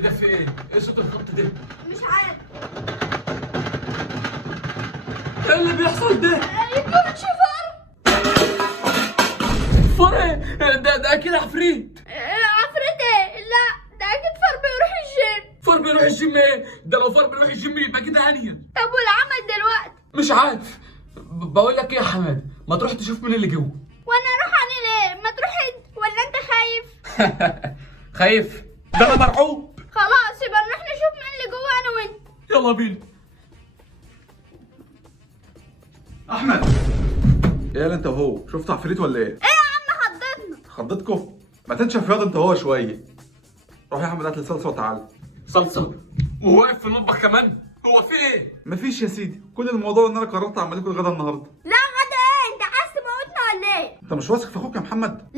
ايه ده؟ في ايه؟ ايه صوت الخبط ده؟ مش عارف. ايه اللي بيحصل ده؟ يكون شفر. فار ايه؟ ده اكيد عفريت. عفريت ايه؟ لا ده اكيد فار بيروح الجيم. فار بيروح الجيم ايه؟ ده لو فار بيروح الجيم يبقى كده هانية. طب والعمل دلوقتي؟ مش عارف. بقول لك ايه يا حماد، ما تروح تشوف مين اللي جوه. وانا اروح اعمل ايه؟ ما تروح انت، ولا انت خايف؟ خايف؟ ده انا مرعوب. خلاص يبقى نروح نشوف مين اللي جوه انا وانت. يلا بينا. احمد، ايه اللي انت وهو شفت عفريت ولا ايه؟ ايه يا عم خضتنا. خضتكم؟ ما تنشف ياض انت وهو شويه. روح يا احمد هات لي صلصه وتعالى. صلصة؟ وهو واقف في المطبخ كمان؟ هو في ايه؟ مفيش يا سيدي، كل الموضوع ان انا قررت اعمل لكم الغدا النهارده. لا غدا ايه؟ انت عايز تموتنا ولا ايه؟ انت مش واثق في اخوك يا محمد؟